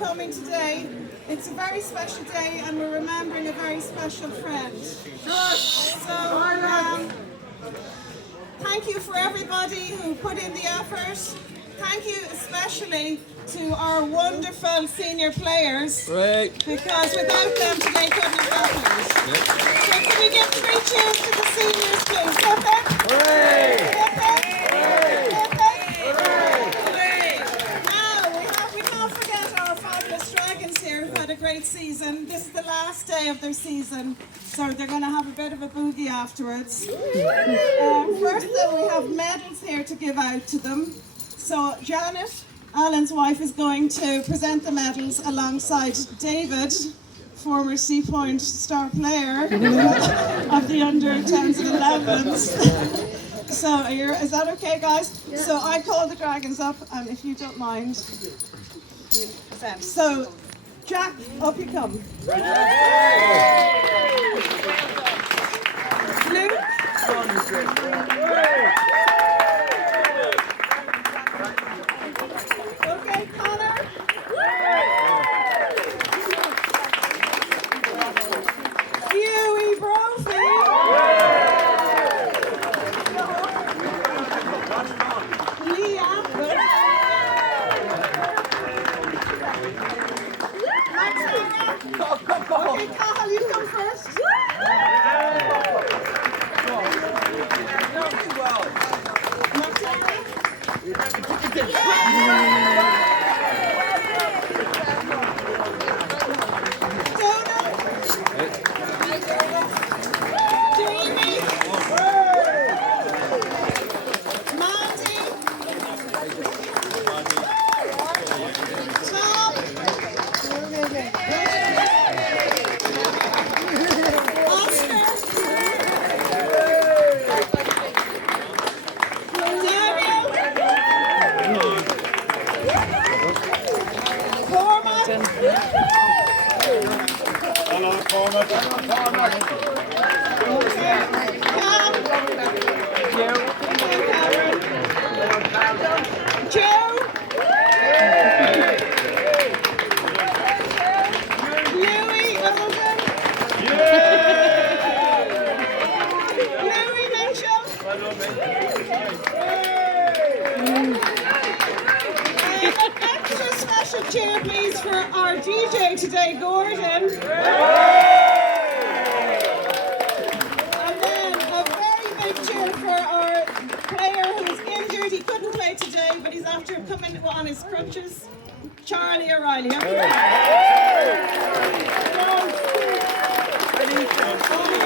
coming today. It's a very special day and we're remembering a very special friend. So, thank you for everybody who put in the effort. Thank you especially to our wonderful senior players. Right. Because without them today couldn't have happened. Yep. So can we give 3 cheers to the seniors, please? Get that? Hooray! Get that? Get that? Now, we can't forget our fabulous Dragons here who had a great season. This is the last day of their season, so they're going to have a bit of a boogie afterwards. First though, we have medals here to give out to them. So Janet, Alan's wife, is going to present the medals alongside David, former Sea Point star player of the under-10s and 11s. So is that okay, guys? Yeah. So I call the Dragons up, and if you don't mind, present. So Jack, up you come. Luke. Okay, Connor. Huey Brophy. Leah. Okay, Cathal, you come first. Cheer, please, for our DJ today, Gordon. And then a very big cheer for our player who's injured. He couldn't play today, but he's after coming on his crutches, Charlie O'Reilly. Our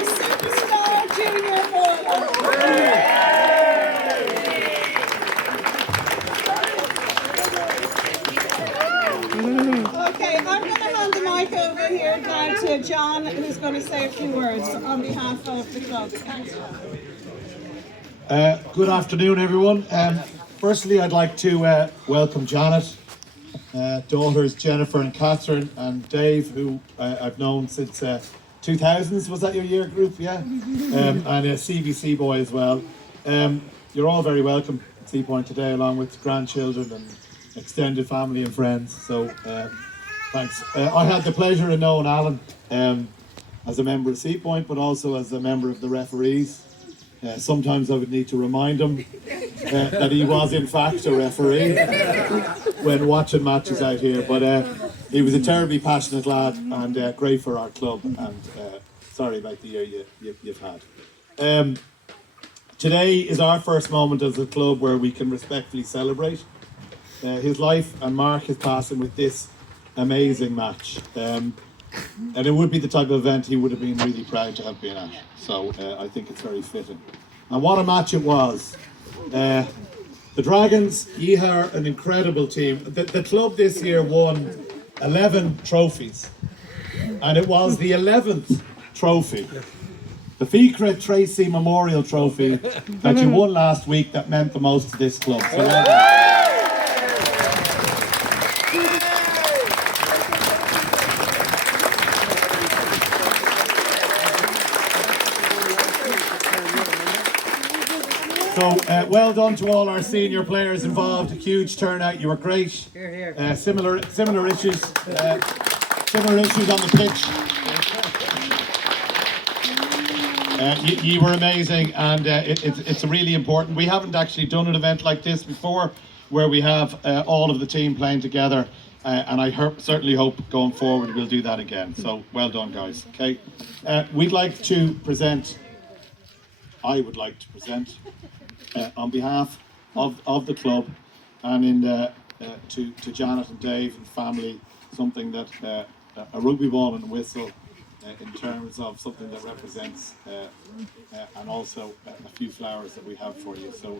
superstar junior forward. Okay, I'm going to hand the mic over here now to John, who's going to say a few words on behalf of the club. Thanks, John. Good afternoon, everyone. Firstly, I'd like to welcome Janet, daughters Jennifer and Catherine, and Dave, who I've known since 2000s. Was that your year group? Yeah. And a CBC boy as well. You're all very welcome at Sea Point today, along with grandchildren and extended family and friends. So thanks. I had the pleasure of knowing Alan as a member of Sea Point, but also as a member of the referees. Sometimes I would need to remind him that he was in fact a referee when watching matches out here. But he was a terribly passionate lad and great for our club. And sorry about the year you've had. Today is our first moment as a club where we can respectfully celebrate his life and mark his passing with this amazing match. And it would be the type of event he would have been really proud to have been at. So I think it's very fitting. And what a match it was. The Dragons, ye are an incredible team. The club this year won 11 trophies. And it was the 11th trophy, the Ficra Tracy Memorial Trophy that you won last week, that meant the most to this club. So well done. So well done to all our senior players involved. A huge turnout. You were great. Similar issues. Similar issues on the pitch. You were amazing, and it's really important. We haven't actually done an event like this before, where we have all of the team playing together, and I certainly hope going forward we'll do that again. So well done, guys. Okay, we'd like to present. I would like to present on behalf of the club, and to Janet and Dave and family, something that a rugby ball and a whistle. In terms of something that represents and also a few flowers that we have for you. So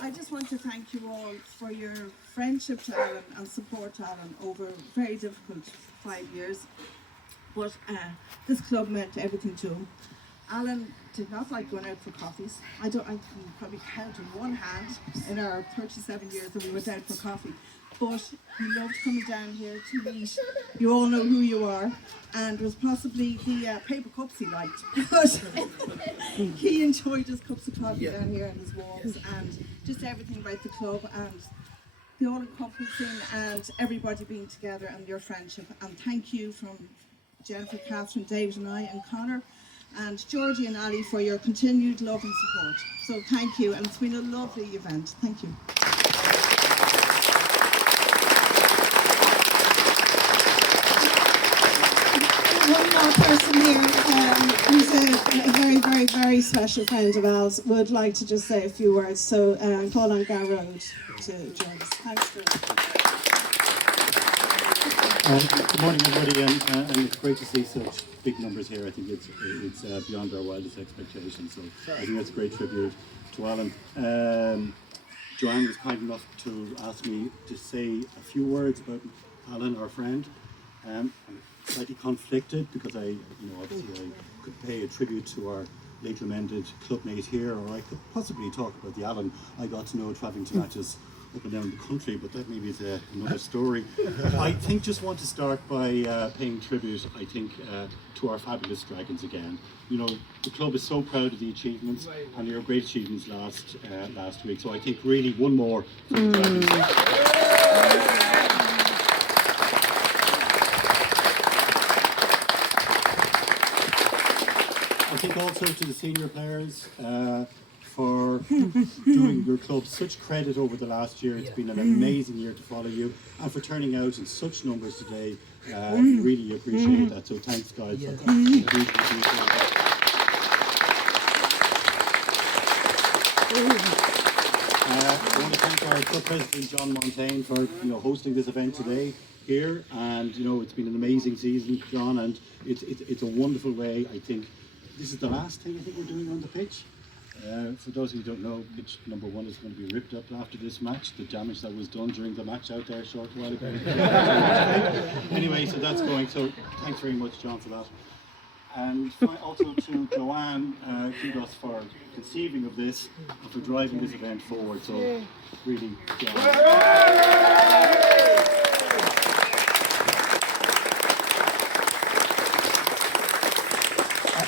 I just want to thank you all for your friendship to Alan and support to Alan over a very difficult 5 years. But this club meant everything to him. Alan did not like going out for coffees. I can probably count in one hand in our 37 years that we went out for coffee. But he loved coming down here to meet. You all know who you are, and it was possibly the paper cups he liked. But he enjoyed his cups of coffee down here and his walks and just everything about the club and the all-encompassing and everybody being together and your friendship. And thank you from Jennifer, Catherine, David and I and Connor and Georgie and Ali for your continued love and support. So thank you, and it's been a lovely event. Thank you. One more person here who's a very, very, very special friend of ours would like to just say a few words. So call on Garrod to join us. Thanks, Drew. Good morning, everybody, and it's great to see such big numbers here. I think it's beyond our wildest expectations. So I think that's a great tribute to Alan. Joanne was kind enough to ask me to say a few words about Alan, our friend. I'm slightly conflicted because obviously I could pay a tribute to our late lamented clubmate here, or I could possibly talk about the Alan I got to know travelling to matches up and down the country, but that maybe is another story. I think just want to start by paying tribute, I think, to our fabulous Dragons again. You know, the club is so proud of the achievements, and your great achievements last week. So I think really one more for the Dragons. I think also to the senior players for doing your club such credit over the last year. It's been an amazing year to follow you, and for turning out in such numbers today. Really appreciate that. So thanks, guys. For that. I want to thank our club president John Montaigne for hosting this event today here, and it's been an amazing season, John, and it's a wonderful way. I think this is the last thing I think we're doing on the pitch. For those who don't know, pitch number 1 is going to be ripped up after this match. The damage that was done during the match out there a short while ago. Anyway, so that's going. So thanks very much, John, for that. And also to Joanne, kudos for conceiving of this and for driving this event forward. So really, Joanne.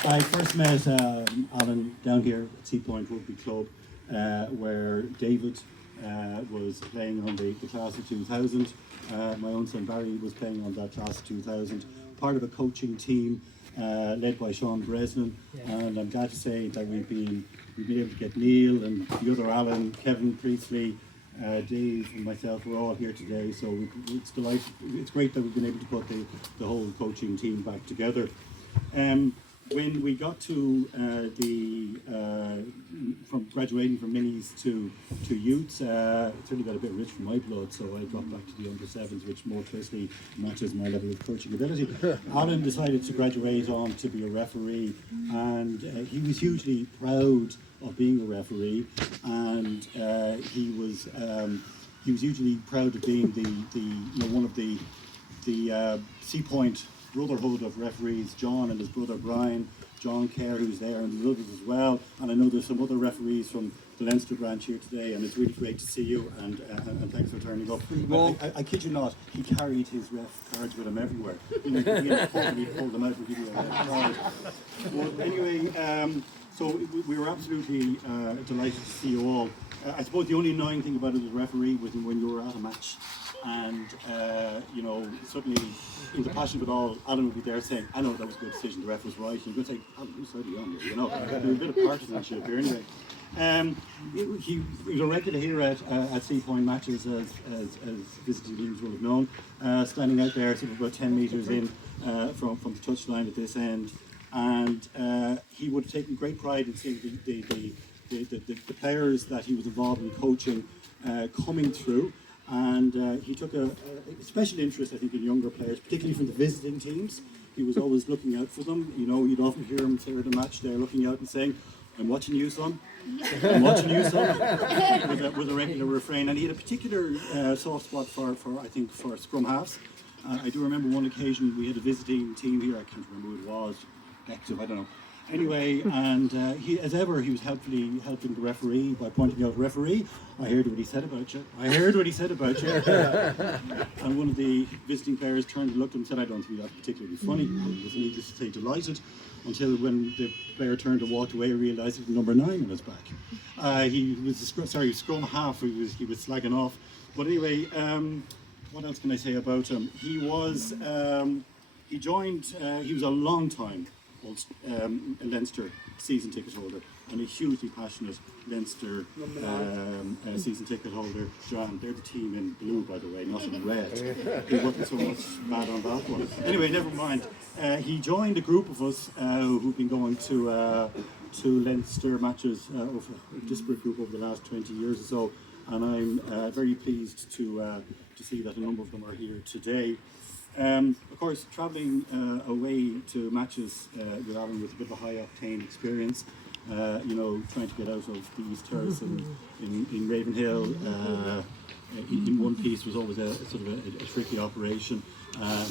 I first met Alan down here at Sea Point Rugby Club, where David was playing on the class of 2000. My own son Barry was playing on that class of 2000, part of a coaching team led by Sean Bresnan. And I'm glad to say that we've been able to get Neil and the other Alan, Kevin Priestley, Dave and myself. We're all here today, so it's great that we've been able to put the whole coaching team back together. When we got to from graduating from minis to youths, it certainly got a bit rich for my blood, so I dropped back to the under 7s, which more closely matches my level of coaching ability. Alan decided to graduate on to be a referee, and he was hugely proud of being a referee, and he was hugely proud of being the one of the the Sea Point Brotherhood of referees, John and his brother Brian, John Kerr, who's there, and the others as well. And I know there's some other referees from the Leinster branch here today, and it's really great to see you, and thanks for turning up. I kid you not, he carried his ref cards with him everywhere. He pulled them out and give you a card. Well, anyway, so we were absolutely delighted to see you all. I suppose the only annoying thing about it as a referee was when you were at a match, and suddenly in the passion of it all, Alan would be there saying, "I know that was a good decision, the ref was right," and you could say, "Alan, who's side are you on?" There was a bit of partisanship here anyway. He was a regular here at Sea Point matches, as visiting teams will have known, standing out there sort of about 10 metres in from the touchline at this end, and he would have taken great pride in seeing the players that he was involved in coaching coming through, and he took a special interest, I think, in younger players, particularly from the visiting teams. He was always looking out for them. You'd often hear him say at a match there, looking out and saying, "I'm watching you, son. I'm watching you, son," with a regular refrain. And he had a particular soft spot for scrum halves. I do remember one occasion we had a visiting team here. I can't remember who it was. Active, I don't know. Anyway, and he, as ever, he was helpfully helping the referee by pointing out, "Referee, I heard what he said about you. I heard what he said about you." And one of the visiting players turned and looked at him and said, "I don't think that's particularly funny." He was, needless to say, delighted, until when the player turned and walked away, realised it was number 9 on his back. He was scrum half. He was slagging off. But anyway, what else can I say about him? He was he was a long time Leinster season ticket holder, and a hugely passionate Leinster season ticket holder. John, they're the team in blue, by the way, not in red. He wasn't so much bad on that one. Anyway, never mind. He joined a group of us who've been going to Leinster matches, over a disparate group over the last 20 years or so, and I'm very pleased to see that a number of them are here today. Of course, travelling away to matches with Alan was a bit of a high-octane experience. Trying to get out of the East Terrace in Ravenhill in one piece was always a sort of a tricky operation.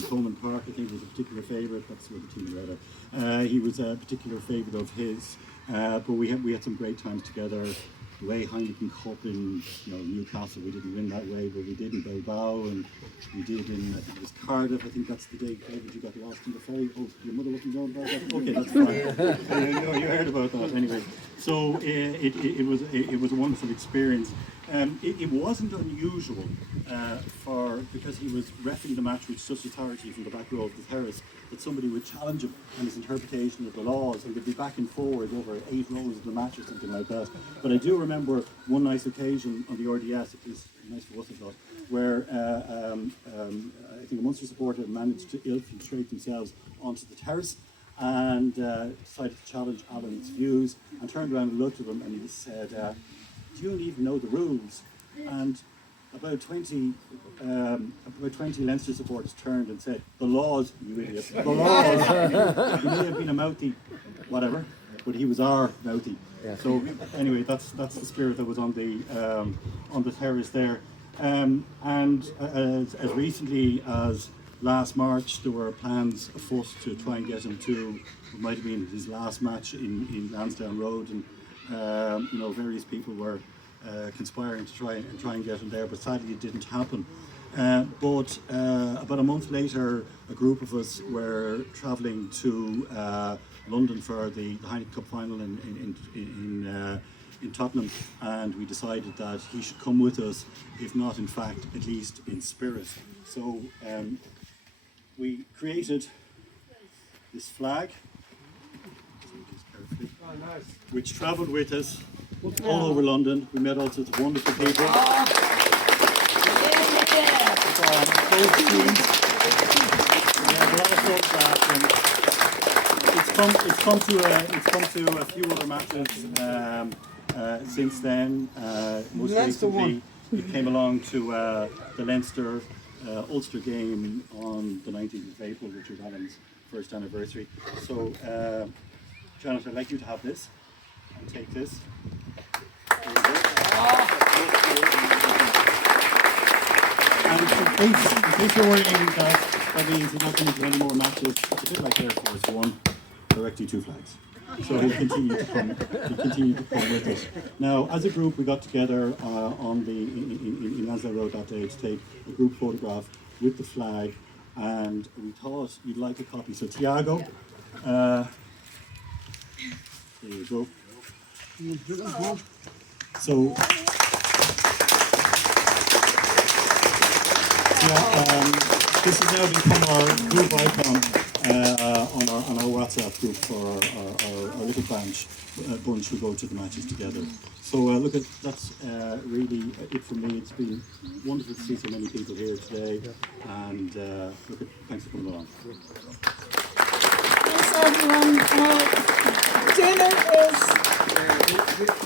Thomond Park, I think, was a particular favourite. That's where the team were at. He was a particular favourite of his, but we had some great times together. The way Heineken Cup in Newcastle, we didn't win that way, but we did in Bilbao, and we did in, I think it was Cardiff. I think that's the day, David, you got lost in the ferry. Oh, your mother wasn't knowing about that? Okay, that's fine. You heard about that anyway. So it was a wonderful experience. It wasn't unusual because he was reffing the match with such authority from the back row of the terrace, that somebody would challenge him on his interpretation of the laws, and they'd be back and forward over 8 rows of the match or something like that. But I do remember one nice occasion on the RDS, it was nice for us I thought, where I think a Munster supporter managed to infiltrate themselves onto the terrace and decided to challenge Alan's views, and turned around and looked at him and he said, "Do you even know the rules?" And about 20 Leinster supporters turned and said, "The laws, you idiot, the laws." He may have been a mouthy, whatever, but he was our mouthy. Yeah. So anyway, that's the spirit that was on the terrace there. And as recently as last March, there were plans afoot to try and get him to what might have been his last match in Lansdowne Road, and various people were conspiring to try and get him there, but sadly it didn't happen. But about a month later, a group of us were travelling to London for the Heineken Cup final in Tottenham, and we decided that he should come with us, if not in fact, at least in spirit. So we created this flag, which travelled with us all over London. We met all sorts of wonderful people. It's come to a few other matches since then. Most recently, it came along to the Leinster Ulster game on the 19th of April, which was Alan's first anniversary. So, Janet, I'd like you to have this and take this. And in case you're wondering that means he's not going to do any more matches. It's a bit like Air Force One, directly 2 flags. So he'll continue to come. He'll continue to come with us. Now, as a group, we got together on the in Lansdowne Road that day to take a group photograph with the flag, and we thought you'd like a copy. So Tiago, there you go. So. This has now become our group icon on our WhatsApp group for our little bunch who go to the matches together. So look at that's really it for me. It's been wonderful to see so many people here today, and look at thanks for coming along. Thanks everyone. Dinner is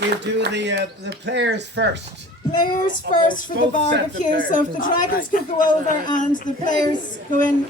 We'll do the players first. players first for the Both sets of barbecue. So if the dragons could go over and the players go in.